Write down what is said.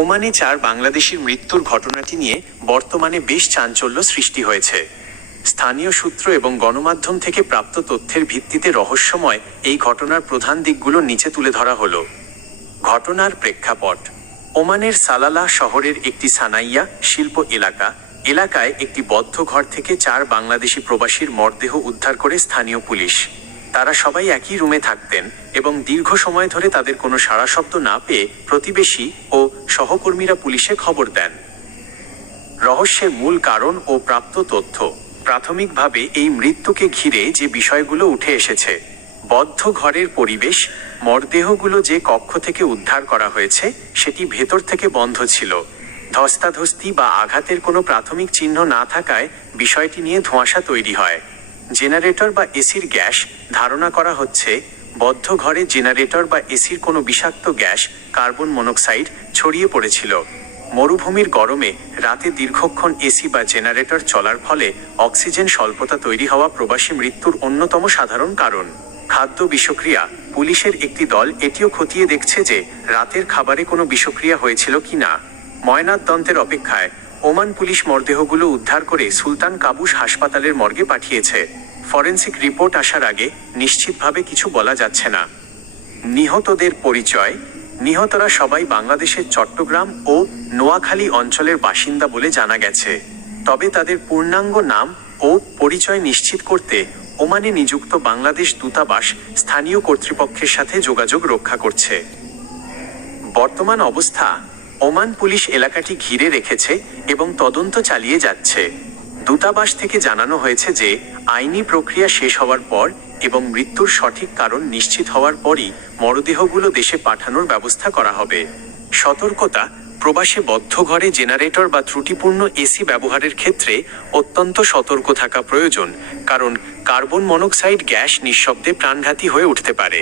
ওমানে 4 বাংলাদেশির মৃত্যুর ঘটনাটি নিয়ে বর্তমানে বেশ চাঞ্চল্য সৃষ্টি হয়েছে। স্থানীয় সূত্র এবং গণমাধ্যম থেকে প্রাপ্ত তথ্যের ভিত্তিতে রহস্যময় এই ঘটনার প্রধান দিকগুলো নিচে তুলে ধরা হলো। ঘটনার প্রেক্ষাপট: ওমানের সালালাহ শহরের একটি সানাইয়া শিল্প এলাকায় একটি বদ্ধ ঘর থেকে 4 বাংলাদেশি প্রবাসীর মরদেহ উদ্ধার করে স্থানীয় পুলিশ। তারা সবাই একই রুমে থাকতেন এবং দীর্ঘ সময় ধরে তাদের কোনো সাড়া শব্দ না পেয়ে প্রতিবেশী ও সহকর্মীরা পুলিশে খবর দেন। রহস্যের মূল কারণ ও প্রাপ্ত তথ্য: প্রাথমিকভাবে এই মৃত্যুকে ঘিরে যে বিষয়গুলো উঠে এসেছে: বদ্ধ ঘরের পরিবেশ। মরদেহগুলো যে কক্ষ থেকে উদ্ধার করা হয়েছে সেটি ভেতর থেকে বন্ধ ছিল। ধস্তাধস্তি বা আঘাতের কোনো প্রাথমিক চিহ্ন না থাকায় বিষয়টি নিয়ে ধোঁয়াশা তৈরি হয়। জেনারেটর বা এসির গ্যাস: ধারণা করা হচ্ছে বদ্ধ ঘরে জেনারেটর বা এসির কোনো বিষাক্ত গ্যাস, কার্বন মনোক্সাইড ছড়িয়ে পড়েছিল। মরুভূমির গরমে রাতে দীর্ঘক্ষণ এসি বা জেনারেটর চলার ফলে অক্সিজেন স্বল্পতা তৈরি হওয়া প্রবাসী মৃত্যুর অন্যতম সাধারণ কারণ। খাদ্য বিষক্রিয়া: পুলিশের একটি দল এটিও খতিয়ে দেখছে যে রাতের খাবারে কোনো বিষক্রিয়া হয়েছিল কিনা। ময়নাতদন্তের অপেক্ষায়। ওমান পুলিশ মরদেহগুলো উদ্ধার করে সুলতান কাবুস হাসপাতালের মর্গে পাঠিয়েছে। ফরেনসিক রিপোর্ট আসার আগে নিশ্চিতভাবে কিছু বলা যাচ্ছে না। নিহতদের পরিচয়: নিহতরা সবাই বাংলাদেশের চট্টগ্রাম ও নোয়াখালী অঞ্চলের বাসিন্দা বলে জানা গেছে। তবে তাদের পূর্ণাঙ্গ নাম ও পরিচয় নিশ্চিত করতে ওমানে নিযুক্ত বাংলাদেশ দূতাবাস স্থানীয় কর্তৃপক্ষের সাথে যোগাযোগ রক্ষা করছে। বর্তমান অবস্থা: ওমান পুলিশ এলাকাটি ঘিরে রেখেছে এবং তদন্ত চালিয়ে যাচ্ছে। দূতাবাস থেকে জানানো হয়েছে যে আইনি প্রক্রিয়া শেষ হওয়ার পর এবং মৃত্যুর সঠিক কারণ নিশ্চিত হওয়ার পরই মরদেহগুলো দেশে পাঠানোর ব্যবস্থা করা হবে। সতর্কতা: প্রবাসে বদ্ধ ঘরে জেনারেটর বা ত্রুটিপূর্ণ এসি ব্যবহারের ক্ষেত্রে অত্যন্ত সতর্ক থাকা প্রয়োজন, কারণ কার্বন মনোক্সাইড গ্যাস নিঃশব্দে প্রাণঘাতী হয়ে উঠতে পারে।